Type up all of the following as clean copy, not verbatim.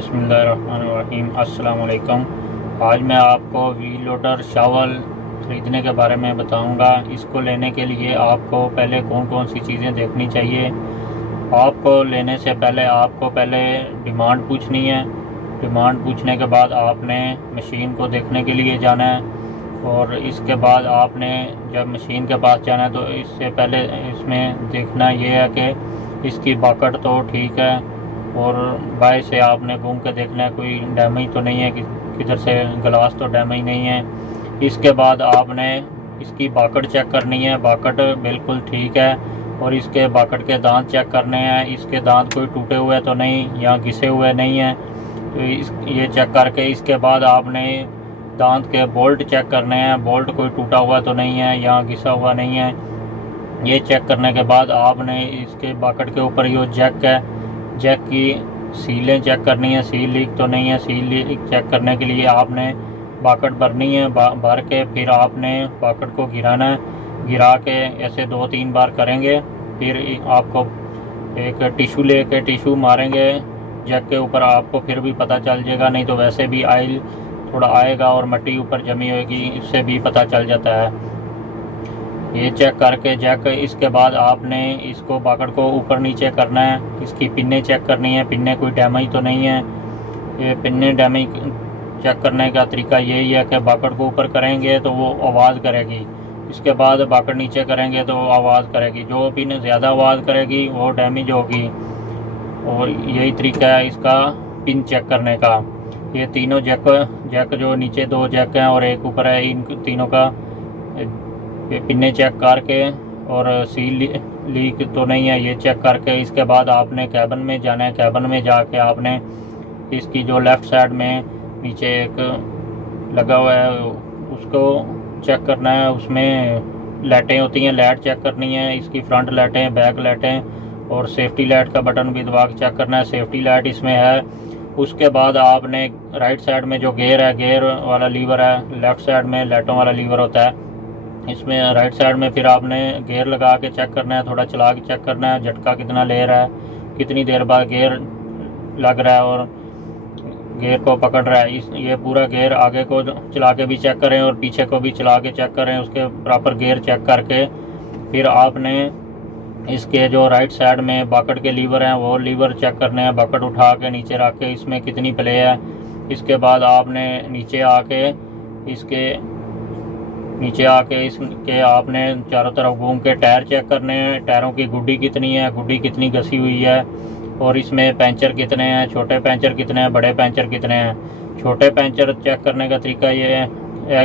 बिस्मिल्लाहिर्रहमानिर्रहीम। अस्सलाम वालेकुम। आज मैं आपको व्हील लोडर शावल ख़रीदने के बारे में बताऊंगा। इसको लेने के लिए आपको पहले कौन कौन सी चीज़ें देखनी चाहिए। आपको लेने से पहले आपको पहले डिमांड पूछनी है। डिमांड पूछने के बाद आपने मशीन को देखने के लिए जाना है और इसके बाद आपने जब मशीन के पास जाना है तो इससे पहले इसमें देखना ये है कि इसकी बाकट तो ठीक है और बाहर से आपने घूम के देखना है कोई डैमेज तो नहीं है, कि किधर से ग्लास तो डैमेज नहीं है। इसके बाद आपने इसकी बाकट चेक करनी है, बाकट बिल्कुल ठीक है। और इसके बाकट के दांत चेक करने हैं, इसके दांत कोई टूटे हुए तो नहीं या घिसे हुए नहीं हैं। तो ये चेक करके इसके बाद आपने दांत के बोल्ट चेक करने हैं, बोल्ट कोई टूटा हुआ तो नहीं है या घिसा हुआ नहीं है। ये चेक करने के बाद आपने इसके बाकट के ऊपर जो जैक है, जैक की सीलें चेक करनी है, सील लीक तो नहीं है। सील लीक चेक करने के लिए आपने बाकट भरनी है, भर के फिर आपने बाकट को गिराना है। गिरा के ऐसे 2-3 बार करेंगे, फिर आपको एक टिशू लेके टिशू मारेंगे जैक के ऊपर, आपको फिर भी पता चल जाएगा। नहीं तो वैसे भी ऑयल थोड़ा आएगा और मट्टी ऊपर जमी होगी, इससे भी पता चल जाता है। ये चेक करके जैक, इसके बाद आपने इसको बाकट को ऊपर नीचे करना है। इसकी पिन्ने चेक करनी है, पिन्ने कोई डैमेज तो नहीं है। ये पिन्ने डैमेज चेक करने का तरीका यही है कि बाकट को ऊपर करेंगे तो वो आवाज़ करेगी, इसके बाद बाकट नीचे करेंगे तो आवाज़ करेगी। जो पिन ज़्यादा आवाज़ करेगी वो डैमेज होगी। और यही तरीका है इसका पिन चेक करने का। ये तीनों जैक जो नीचे 2 जैक हैं और एक ऊपर है, इन तीनों का पिन्ने चेक करके और सील लीक तो नहीं है ये चेक करके इसके बाद आपने कैबिन में जाना है। कैबिन में जाके आपने इसकी जो लेफ़्ट साइड में नीचे एक लगा हुआ है उसको चेक करना है। उसमें लाइटें होती हैं, लाइट चेक करनी है, इसकी फ्रंट लाइटें, बैक लाइटें और सेफ्टी लाइट का बटन भी दबा के चेक करना है। सेफ्टी लाइट इसमें है। उसके बाद आपने राइट साइड में जो गेयर है, गेयर वाला लीवर है, लेफ़्ट साइड में लाइटों वाला लीवर होता है। इसमें राइट साइड में फिर आपने गियर लगा के चेक करना है, थोड़ा चला के चेक करना है, झटका कितना ले रहा है, कितनी देर बाद गियर लग रहा है और गियर को पकड़ रहा है। ये पूरा गियर आगे को चला के भी चेक करें और पीछे को भी चला के चेक करें। उसके प्रॉपर गियर चेक करके फिर आपने इसके जो राइट साइड में बाकट के लीवर हैं वो लीवर चेक करने हैं। बाकट उठा के नीचे रख के इसमें कितनी प्ले है। इसके बाद आपने नीचे आके इसके आपने चारों तरफ घूम के टायर चेक करने हैं। टायरों की गुड्डी कितनी है, गुड्डी कितनी घसी हुई है और इसमें पैंचर कितने हैं, छोटे पैंचर कितने हैं, बड़े पैंचर कितने हैं। छोटे पैंचर चेक करने का तरीका ये है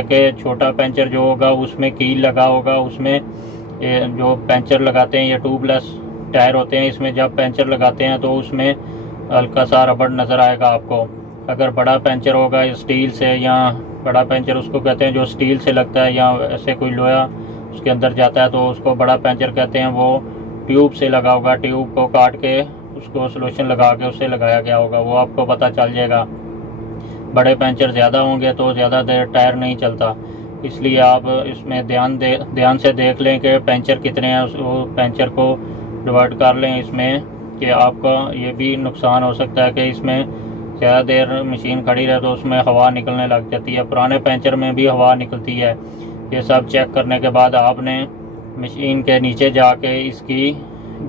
कि छोटा पैंचर जो होगा उसमें कील लगा होगा। उसमें ये जो पैंचर लगाते हैं ये ट्यूबलेस टायर होते हैं, इसमें जब पैंचर लगाते हैं तो उसमें हल्का सा रबड़ नज़र आएगा आपको। अगर बड़ा पैंचर होगा स्टील से, या बड़ा पैंचर उसको कहते हैं जो स्टील से लगता है या ऐसे कोई लोहा उसके अंदर जाता है तो उसको बड़ा पैंचर कहते हैं। वो ट्यूब से लगा होगा, ट्यूब को काट के उसको सोल्यूशन लगा के उससे लगाया गया होगा, वो आपको पता चल जाएगा। बड़े पैंचर ज़्यादा होंगे तो ज़्यादा देर टायर नहीं चलता, इसलिए आप इसमें ध्यान से देख लें कि पैंचर कितने हैं। वो पैंचर को डिवाइड कर लें इसमें, कि आपका ये भी नुकसान हो सकता है कि इसमें ज़्यादा देर मशीन खड़ी रहे तो उसमें हवा निकलने लग जाती है। पुराने पैंचर में भी हवा निकलती है। ये सब चेक करने के बाद आपने मशीन के नीचे जाके इसकी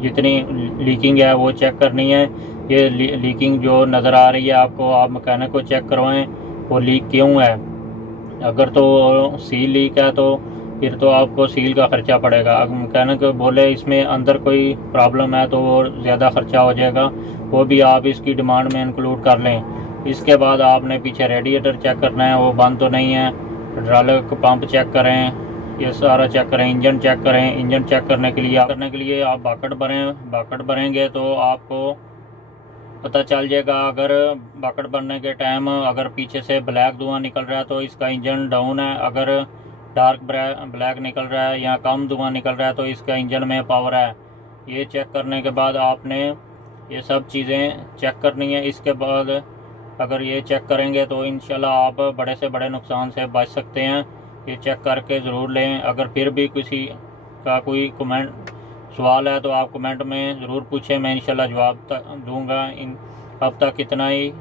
जितनी लीकिंग है वो चेक करनी है। ये लीकिंग जो नज़र आ रही है आपको, आप मैकेनिक को चेक करवाएं वो लीक क्यों है। अगर तो सील लीक है तो फिर तो आपको सील का ख़र्चा पड़ेगा। अगर मैकेनिक बोले इसमें अंदर कोई प्रॉब्लम है तो वो ज़्यादा ख़र्चा हो जाएगा, वो भी आप इसकी डिमांड में इंक्लूड कर लें। इसके बाद आपने पीछे रेडिएटर चेक करना है, वो बंद तो नहीं है। हाइड्रोलिक पंप चेक करें, ये सारा चेक करें। इंजन चेक करें। इंजन चेक करने के लिए आप बाकट भरेंगे तो आपको पता चल जाएगा। अगर बाकट भरने के टाइम अगर पीछे से ब्लैक धुआं निकल रहा है तो इसका इंजन डाउन है। अगर डार्क ब्लैक निकल रहा है या कम धुआं निकल रहा है तो इसका इंजन में पावर है। ये चेक करने के बाद आपने ये सब चीज़ें चेक करनी है। इसके बाद अगर ये चेक करेंगे तो इंशाल्लाह आप बड़े से बड़े नुकसान से बच सकते हैं। ये चेक करके ज़रूर लें। अगर फिर भी किसी का कोई सवाल है तो आप कमेंट में ज़रूर पूछें, मैं इंशाल्लाह जवाब दूंगा। अब तक इतना ही।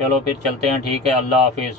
चलो फिर चलते हैं, ठीक है, अल्लाह हाफिज़।